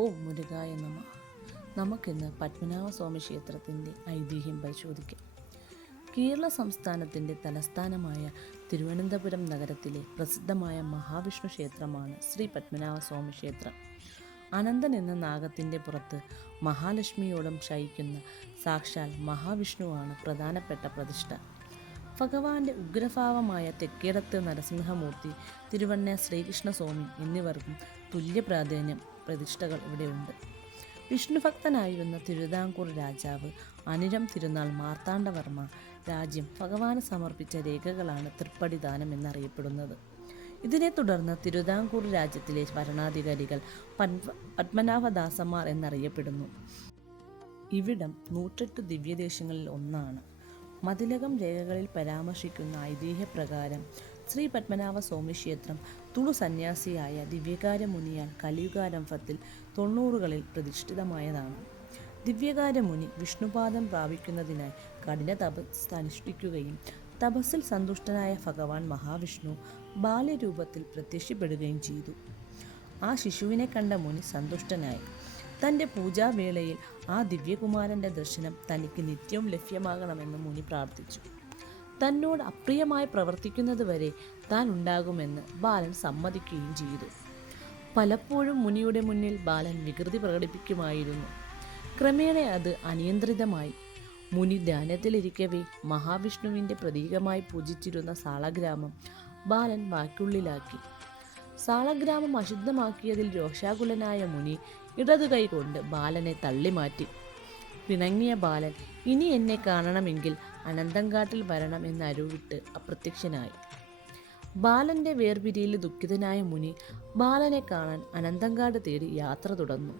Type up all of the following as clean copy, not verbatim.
ഓ മുരുകായ നമ. നമുക്കിന്ന് പത്മനാഭസ്വാമി ക്ഷേത്രത്തിൻ്റെ ഐതിഹ്യം പരിശോധിക്കാം. കേരള സംസ്ഥാനത്തിൻ്റെ തലസ്ഥാനമായ തിരുവനന്തപുരം നഗരത്തിലെ പ്രസിദ്ധമായ മഹാവിഷ്ണു ക്ഷേത്രമാണ് ശ്രീ പത്മനാഭസ്വാമി ക്ഷേത്രം. അനന്തൻ എന്ന നാഗത്തിൻ്റെ പുറത്ത് മഹാലക്ഷ്മിയോടും ശയിക്കുന്ന സാക്ഷാൽ മഹാവിഷ്ണുവാണ് പ്രധാനപ്പെട്ട പ്രതിഷ്ഠ. ഭഗവാന്റെ ഉഗ്രഭാവമായ തെക്കേടത്ത് നരസിംഹമൂർത്തി, തിരുവണ്ണ ശ്രീകൃഷ്ണസ്വാമി എന്നിവർക്കും തുല്യ പ്രാധാന്യം പ്രതിഷ്ഠകൾ ഇവിടെയുണ്ട്. വിഷ്ണുഭക്തനായിരുന്ന തിരുവിതാംകൂർ രാജാവ് അനിഴം തിരുനാൾ മാർത്താണ്ഡവർമ്മ രാജ്യം ഭഗവാന് സമർപ്പിച്ച രേഖകളാണ് തൃപ്പടിദാനം എന്നറിയപ്പെടുന്നത്. ഇതിനെ തുടർന്ന് തിരുവിതാംകൂർ രാജ്യത്തിലെ ഭരണാധികാരികൾ പത്മനാഭദാസന്മാർ എന്നറിയപ്പെടുന്നു. ഇവിടം 108 ദിവ്യദേശങ്ങളിൽ ഒന്നാണ്. മതിലകം രേഖകളിൽ പരാമർശിക്കുന്ന ഐതിഹ്യപ്രകാരം ശ്രീ പത്മനാഭസ്വാമി ക്ഷേത്രം തുളു സന്യാസിയായ ദിവ്യകാരമുനിയാൽ കലിയുഗാരംഭത്തിൽ 90കളിൽ പ്രതിഷ്ഠിതമായതാണ്. ദിവ്യകാരമുനി വിഷ്ണുപാദം പ്രാപിക്കുന്നതിനായി കഠിന തപസ് അനുഷ്ഠിക്കുകയും തപസ്സിൽ സന്തുഷ്ടനായ ഭഗവാൻ മഹാവിഷ്ണു ബാല്യരൂപത്തിൽ പ്രത്യക്ഷപ്പെടുകയും ചെയ്തു. ആ ശിശുവിനെ കണ്ട മുനി സന്തുഷ്ടനായി. തൻ്റെ പൂജാവേളയിൽ ആ ദിവ്യകുമാരൻ്റെ ദർശനം തനിക്ക് നിത്യവും ലഭ്യമാകണമെന്ന് മുനി പ്രാർത്ഥിച്ചു. തന്നോട് അപ്രിയമായി പ്രവർത്തിക്കുന്നതുവരെ താൻ ഉണ്ടാകുമെന്ന് ബാലൻ സമ്മതിക്കുകയും ചെയ്തു. പലപ്പോഴും മുനിയുടെ മുന്നിൽ ബാലൻ വികൃതി പ്രകടിപ്പിക്കുമായിരുന്നു. ക്രമേണ അത് അനിയന്ത്രിതമായി. മുനി ധ്യാനത്തിലിരിക്കവേ മഹാവിഷ്ണുവിൻ്റെ പ്രതീകമായി പൂജിച്ചിരുന്ന സാളഗ്രാമം ബാലൻ വായ്ക്കുള്ളിലാക്കി. സാളഗ്രാമം അശുദ്ധമാക്കിയതിൽ രോഷാകുലനായ മുനി ഇടതുകൈ കൊണ്ട് ബാലനെ തള്ളിമാറ്റി. പിണങ്ങിയ ബാലൻ ഇനി എന്നെ കാണണമെങ്കിൽ അനന്തങ്കാട്ടിൽ വരണം എന്നരുവിട്ട് അപ്രത്യക്ഷനായി. ബാലന്റെ വേർപിരിയിൽ ദുഃഖിതനായ മുനി ബാലനെ കാണാൻ അനന്തങ്കാട് തേടി യാത്ര തുടർന്നു.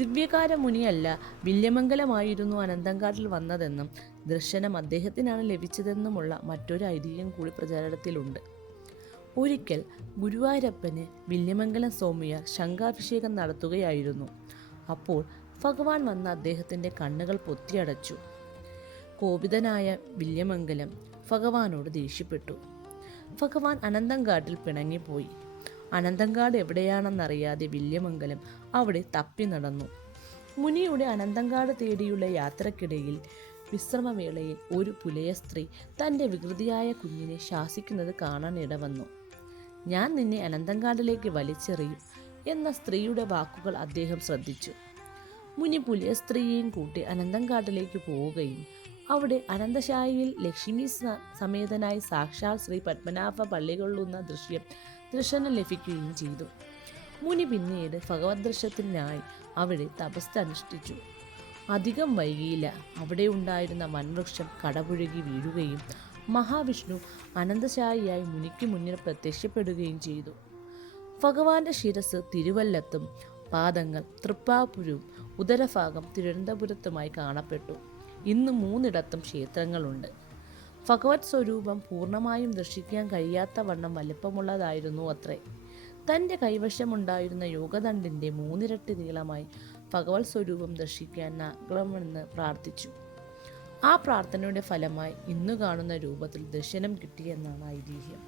ദിവ്യകാര മുനിയല്ല, വില്യമംഗലമായിരുന്നു അനന്തങ്കാട്ടിൽ വന്നതെന്നും ദർശനം അദ്ദേഹത്തിനാണ് ലഭിച്ചതെന്നുമുള്ള മറ്റൊരു ഐതിഹ്യം കൂടി പ്രചാരത്തിലുണ്ട്. ഒരിക്കൽ ഗുരുവായൂരപ്പന് വില്യമംഗലം സ്വാമിയാർ ശംഖാഭിഷേകം നടത്തുകയായിരുന്നു. അപ്പോൾ ഭഗവാൻ വന്ന് അദ്ദേഹത്തിൻ്റെ കണ്ണുകൾ പൊത്തിയടച്ചു. കോപിതനായ വില്യമംഗലം ഭഗവാനോട് ദേഷ്യപ്പെട്ടു. ഭഗവാൻ അനന്തങ്കാട്ടിൽ പിണങ്ങിപ്പോയി. അനന്തങ്കാട് എവിടെയാണെന്നറിയാതെ വില്യമംഗലം അവിടെ തപ്പി നടന്നു. മുനിയുടെ അനന്തങ്കാട് തേടിയുള്ള യാത്രക്കിടയിൽ വിശ്രമവേളയിൽ ഒരു പുലയ സ്ത്രീ തൻ്റെ വികൃതിയായ കുഞ്ഞിനെ ശാസിക്കുന്നത് കാണാൻ ഇടവന്നു. ഞാൻ നിന്നെ അനന്തങ്കാടിലേക്ക് വലിച്ചെറിയും എന്ന സ്ത്രീയുടെ വാക്കുകൾ അദ്ദേഹം ശ്രദ്ധിച്ചു. മുനി പുലിയ സ്ത്രീയെയും കൂട്ടി അനന്തങ്കാട്ടിലേക്ക് പോവുകയും അവിടെ അനന്തശായിയിൽ ലക്ഷ്മി സമേതനായി സാക്ഷാൽ ശ്രീ പത്മനാഭ പള്ളികൊള്ളുന്ന ദർശനം ലഭിക്കുകയും ചെയ്തു. മുനി പിന്നീട് ഭഗവത് ദർശനത്തിനായി അവിടെ തപസ് അനുഷ്ഠിച്ചു. അധികം വൈകിയില്ല. അവിടെ ഉണ്ടായിരുന്ന വൻവൃക്ഷം കടപുഴകി വീഴുകയും മഹാവിഷ്ണു അനന്തശായിയായി മുനിക്ക് മുന്നിൽ പ്രത്യക്ഷപ്പെടുകയും ചെയ്തു. ഭഗവാന്റെ ശിരസ് തിരുവല്ലത്തും പാദങ്ങൾ തൃപ്പാപ്പൂരും ഉദരഭാഗം തിരുവനന്തപുരത്തുമായി കാണപ്പെട്ടു. ഇന്ന് 3 ക്ഷേത്രങ്ങളുണ്ട്. ഭഗവത് സ്വരൂപം പൂർണ്ണമായും ദർശിക്കാൻ കഴിയാത്ത വണ്ണം വലിപ്പമുള്ളതായിരുന്നു അത്രേ. തൻ്റെ കൈവശമുണ്ടായിരുന്ന യോഗദണ്ഡിൻ്റെ 3 ഇരട്ടി നീളമായി ഭഗവത് സ്വരൂപം ദർശിക്കാനാകണമെന്ന് പ്രാർത്ഥിച്ചു. ആ പ്രാർത്ഥനയുടെ ഫലമായി ഇന്നു കാണുന്ന രൂപത്തിൽ ദർശനം കിട്ടിയെന്നാണ് ഐതിഹ്യം.